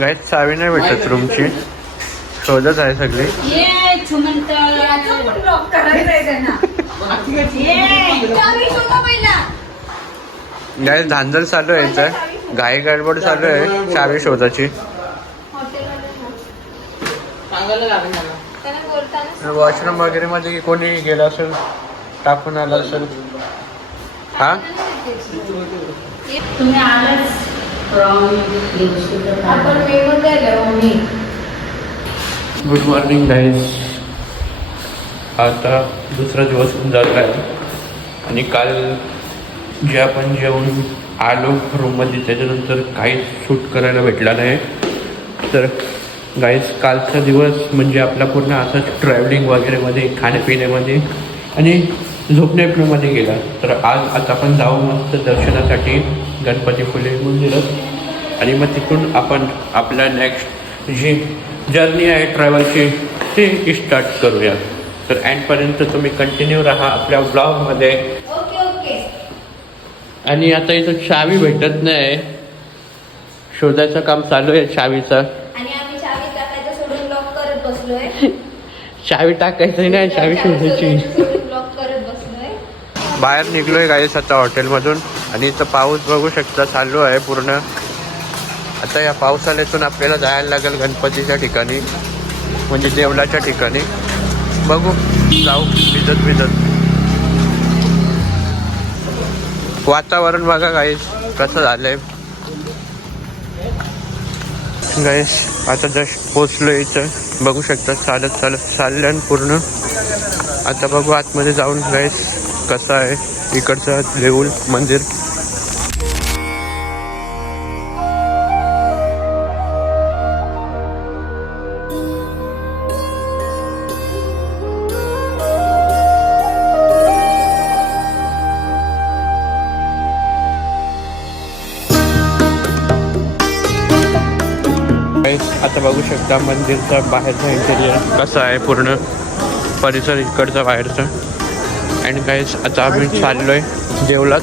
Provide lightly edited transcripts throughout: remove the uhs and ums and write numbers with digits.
गाईस चावी नाही भेटत रूमची, शोधत आहे सगळी. गाईस धांदल चालू आहे इथं, घाई गडबड चालू आहे चावी शोधाची. वॉशरूम वगैरे मध्ये कोणी गेलं असेल, टाकून आलं असेल. हा तुम्ही आलाच गुड मॉर्निंग गाईज. आता दुसरा दिवस होऊन जात आहे आणि काल जे आपण जेवून आलो रूममध्ये त्याच्यानंतर काहीच शूट करायला भेटला नाही. तर गाईज कालचा दिवस म्हणजे आपला पूर्ण असाच ट्रॅव्हलिंग वगैरेमध्ये, खाण्यापिण्यामध्ये आणि झोपण्यामध्ये गेला. तर आज आता आपण जाऊ मस्त दर्शनासाठी गणपती फुले मंदिरात आणि मग तिथून आपण आपला नेक्स्ट जी जर्नी आहे ट्रॅव्हलची ती स्टार्ट करूया. तर एंडपर्यंत तुम्ही कंटिन्यू राहा आपल्या ब्लॉगमध्ये. आणि आता इथं चावी भेटत नाही, शोधायचं काम चालू आहे चावीचं. आणि आम्ही चावी टाकायचं सोडून लॉक करत बसलोय. चावी टाकायचं नाही, चावी शोधायची. लॉक करत बसलोय. बाहेर निघलोय गाईस आता हॉटेलमधून आणि इथं पाऊस बघू शकता चालू आहे पूर्ण. आता या पावसाळ्यातून आपल्याला जायला लागेल गणपतीच्या ठिकाणी, म्हणजे देवलाच्या ठिकाणी. बघू जाऊ भिजत भिजत. वातावरण बघा गाईस कसं झालंय. गाईस आता जस्ट पोचलो इथं, बघू शकता चालत चालत चालल्यान पूर्ण. आता बघू आतमध्ये जाऊन गाईस कसं आहे इकडचं देऊळ मंदिर. आता बघू शकता मंदिरचा बाहेरचा इंटेरियर कसं आहे, पूर्ण परिसर इकडचा बाहेरचा. अँड गाईस आता आम्ही चाललोय देवळात.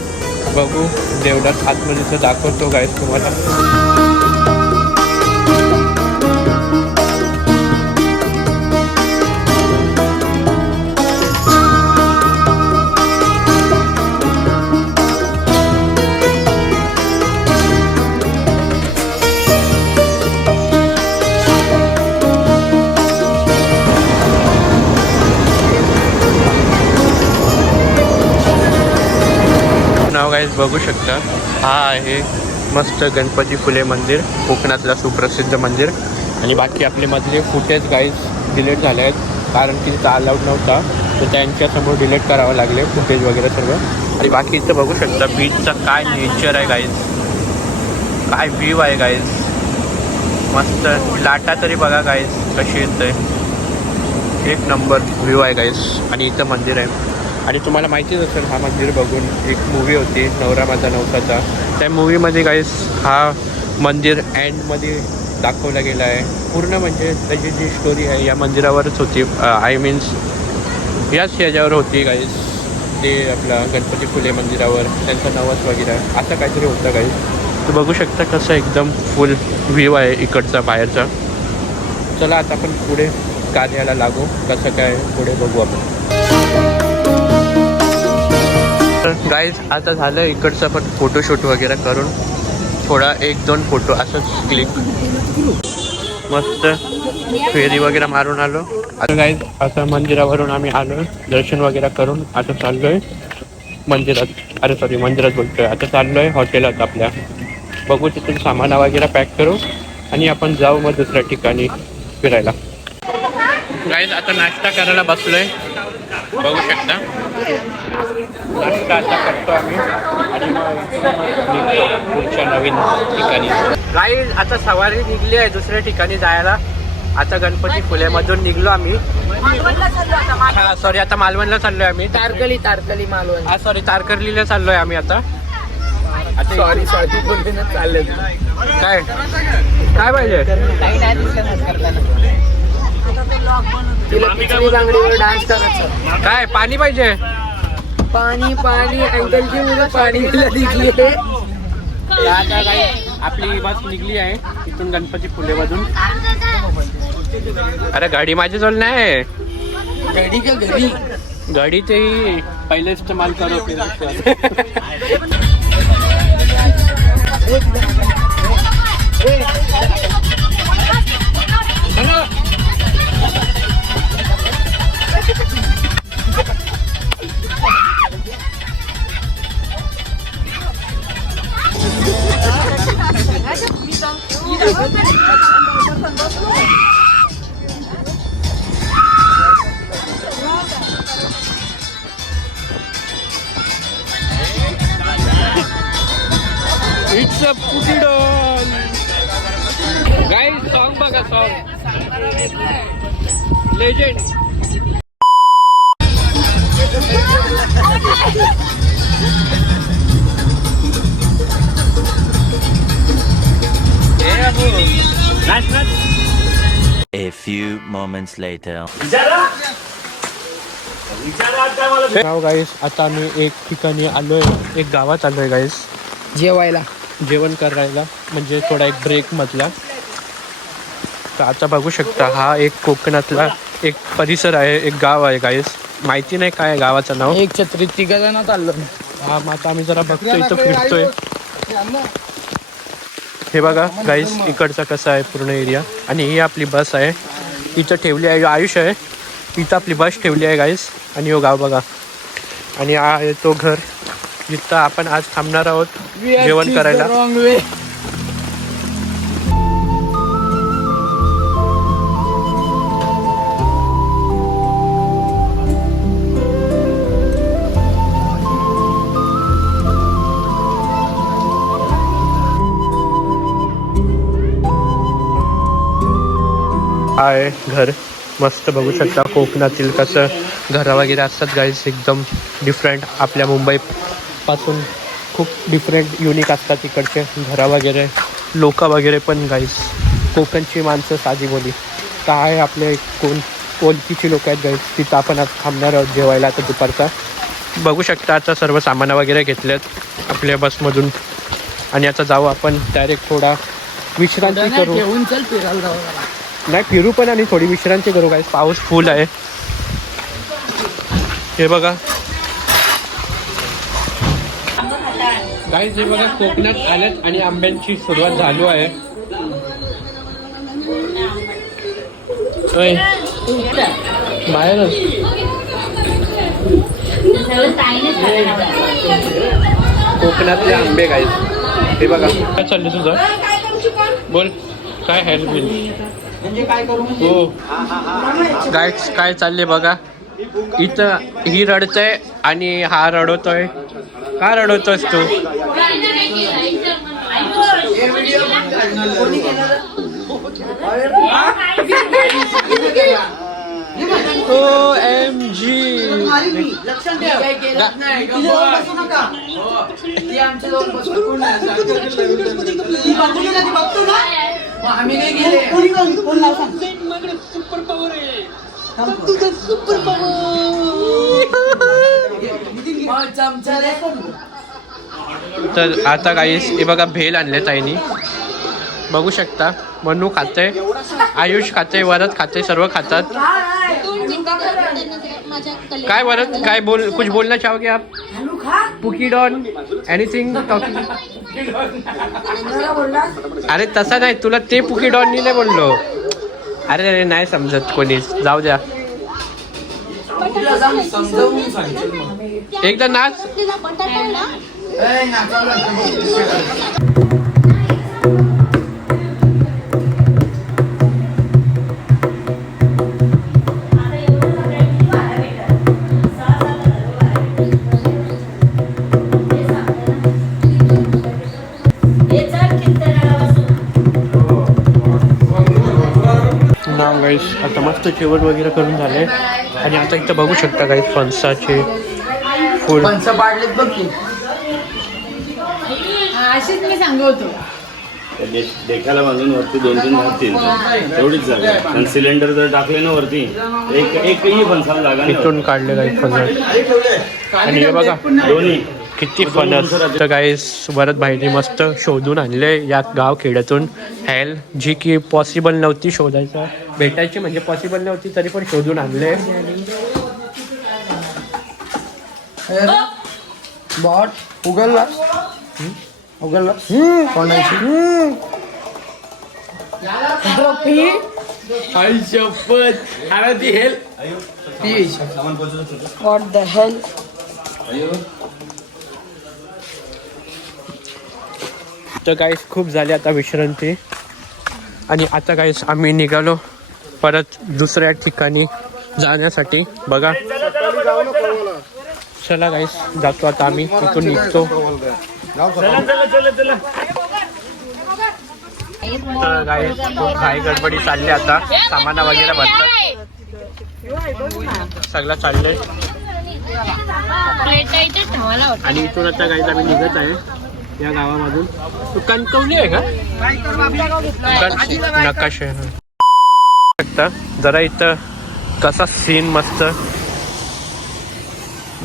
बघू देवळात आतमध्ये दाखवतो गाईस तुम्हाला. नाव गाईज बघू शकता, हा आहे मस्त गणपती फुले मंदिर, कोकणातला सुप्रसिद्ध मंदिर. आणि बाकी आपले मधले फुटेज गाईज डिलीट झाले आहेत कारण की तिथं अलाउड नव्हता, तर त्यांच्यासमोर डिलीट करावं लागले फुटेज वगैरे सर्व. आणि बाकी इथं बघू शकता बीचचा काय नेचर आहे गाईज, काय व्ह्यू आहे गाईज. मस्त लाटा तरी बघा गाईज कशी येते, एक नंबर व्ह्यू आहे गाईज. आणि इथं मंदिर आहे. आणि तुम्हाला माहितीच असेल हा मंदिर बघून एक मूवी होती नवरा माझा नवसाचा, त्या मूवीमध्ये गाईस हा मंदिर एंडमध्ये दाखवला गेला आहे पूर्ण. म्हणजे त्याची जी स्टोरी आहे या मंदिरावरच होती, आय मीन्स याच याच्यावर होती गाईस. ते आपला गणपती फुले मंदिरावर त्यांचा नवस वगैरे असं काहीतरी होतं गाईस. तर बघू शकता कसं एकदम फुल व्ह्यू आहे इकडचा बाहेरचा. चला आता आपण पुढे कार्याला लागू, कसं काय पुढे बघू आपण. गाईज आता झालं इकडचं पण फोटोशूट वगैरे करून थोडा 1-2 फोटो असंच क्लिक मस्त फेरी वगैरे मारून आलो. आता गाईज आता मंदिरावरून आम्ही आलो दर्शन वगैरे करून, आता चाललोय मंदिरात, अरे सॉरी मंदिरात बोलतोय, आता चाललोय हॉटेलात आपल्या. बघू तिथून सामान वगैरे पॅक करू आणि आपण जाऊ मग दुसऱ्या ठिकाणी फिरायला. गाईज आता नाश्ता करायला बसलोय, बघू शकता नाश्ता आता करतो आम्ही आणि मग पुढच्या नवीन ठिकाणी. गाईज आता सवारी निघली आहे दुसऱ्या ठिकाणी जायला. आता गणपती फुलेमधून निघलो आम्ही. हा सॉरी आता मालवणला चाललोय आम्ही. तारकली मालवण. हा सॉरी तारकर्लीला चाललोय आम्ही आता. सॉरी चाललंय. काय काय पाहिजे, डान्स करायचं. काय पाणी पाहिजे, पाणी पाणी अंकलची मुलं पाणी दिली. तर आता काही आपली बस निघली आहे इथून गणपती फुलेमधून. अरे गाडी माझी जवळ नाही. घरी का घरी गाडी ते पहिले इस्तेमाल करो फिर इट्स अ पुटीडॉन गाइस. सॉन्ग बघा, song legend. A few moments later. नाव गाईस, आता आम्ही एक ठिकाणी आलोय, एक गावात आलोय गाईस जेवायला. जेवण करायला, म्हणजे थोडा एक ब्रेक मधला. तर आता बघू शकता हा एक कोकणातला एक परिसर आहे, एक गाव आहे गाईस. माहिती नाही काय आहे गावाचं नाव. एक छत्री तिघा जण चाललो. हा, मग आता आम्ही जरा बघतोय, इथं फिरतोय. हे बघा गाईस, इकडचा कसा आहे पूर्ण एरिया. आणि ही आपली बस आहे, इथं ठेवली आहे. आयुष आहे इथं आपली बस ठेवली आहे गाईस. आणि हो गाव बघा. आणि हा आहे तो घर जिथं आपण आज थांबणार आहोत जेवण करायला. आहे घर मस्त, बघू शकता कोकणातील कसं घरं वगैरे असतात गाईस, एकदम डिफरंट. आपल्या मुंबईपासून खूप डिफरंट युनिक असतात इकडचे घरं वगैरे. लोक वगैरे पण गाईस कोकणची माणसं साधी बोली काय आपले कोण ओळखीची लोक आहेत गाईस. तिथं आपण आज थांबणार आहोत जेवायला आता दुपारचा. बघू शकता आता सर्व सामानं वगैरे घेतलेत आपल्या बसमधून. आणि आता जाऊ आपण डायरेक्ट थोडा विश्रांती करू. घेऊन चल फिरायला जाऊ. नाही फिरू पण आणि थोडी विश्रांती करू काय. पाऊस फुल आहे हे बघा गाईस. हे बघा कोकणात आल्यात आणि आंब्यांची सुरुवात झाली आहे. बाहेरच कोकणातले आंबे गाईस. हे बघा काय चाललं तुझं, बोल काय हेल्प होईल. हो गाईड्स काय चालले बघा. इथं ही रडतय आणि हा रडवतोय. का रडवतोयस तू. OMG. आम्ही नाही गेले. सुपर पॉवर आहे. तर आता गाईस हे बघा भेल आणले ताईनी, बघू शकता. मनू खाते, आयुष खाते, वरद खाते, सर्व खातात. काय वरद काय बोल, कुछ बोलना चाहोगे आप. पुकीडॉन एनीथिंग टॉकिंग. अरे तसा नाही, तुला ते पुकीडॉन नाही बोललो. अरे अरे नाही समजत कोणीच, जाऊ द्या. एकदा नाच. नाव गाईस आता मस्त जेवण वगैरे करून झाले. आणि आता इथं बघू शकता गाईस फणसाचे फूल. फणस पाडलेत बघ की. अशीच मी सांगतो. देखाला बांधून वरती 2-3 घालतील तेवढीच जागा. पण सिलेंडर जर टाकले ना वरती एकही फणसाला जागा नाही. इथून काढले गाईस फणस. आणि हे बघा दोन्ही किती फन असतं गाईस. भरत भाईने मस्त शोधून आणले या गाव खेड्यातून हेल, जी की पॉसिबल नव्हती शोधायचं, भेटायची म्हणजे पॉसिबल नव्हती, तरी पण शोधून आणले. बॉट उघडला उघडला कोणाची आई शपथ. ती हेल व्हॉट द हेल. तर गाईस खूप झाली आता विश्रांती आणि आता गाईस आम्ही निघालो परत दुसऱ्या ठिकाणी जाण्यासाठी. बघा चला गाईस जातो आता आम्ही इथून निघतो. तर गाईस खूप घाई गडबडी चालली आता, सामान वगैरे भरतात सगळं चाललंय आणि इथून आता गाईस आम्ही निघत आहे या गावामधून. तू कणकवली आहे का? नकाशे जरा इथं कसा सीन मस्त.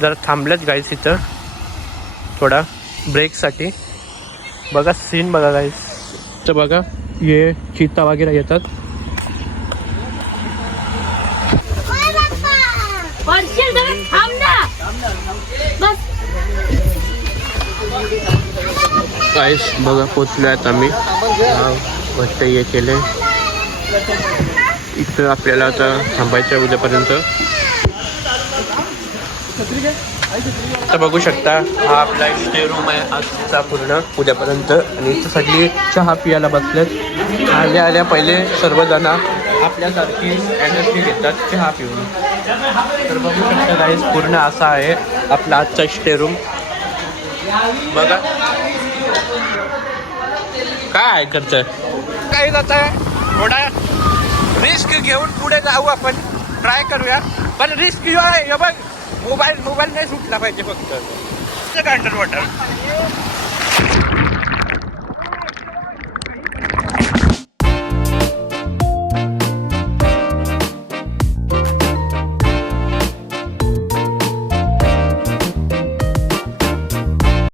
जरा थांबलेत गाईस इथं थोडा ब्रेकसाठी. बघा सीन बघा गाईस. तर बघा हे चिता वगैरे येतात. गाईस बघा पोचलो आहेत आम्ही. मस्त हे केले. इथं आपल्याला आता थांबायचं आहे उद्यापर्यंत. तर बघू शकता हा आपला स्टे रूम आहे आजचा पूर्ण उद्यापर्यंत. आणि इथं सगळी चहा पियाला बसलेत. आल्या आल्या पहिले सर्वजण आपल्यासारखी एनर्जी घेतात चहा पिऊन. तर बघू शकता गाईस पूर्ण असा आहे आपला आजचा स्टे रूम. बघा काय करतंय काय जात आहे. थोडा रिस्क घेऊन पुढे जाऊ आपण, ट्राय करूया. पण रिस्क जो आहे हे बघ, मोबाईल नाही सुटला पाहिजे फक्त. Under water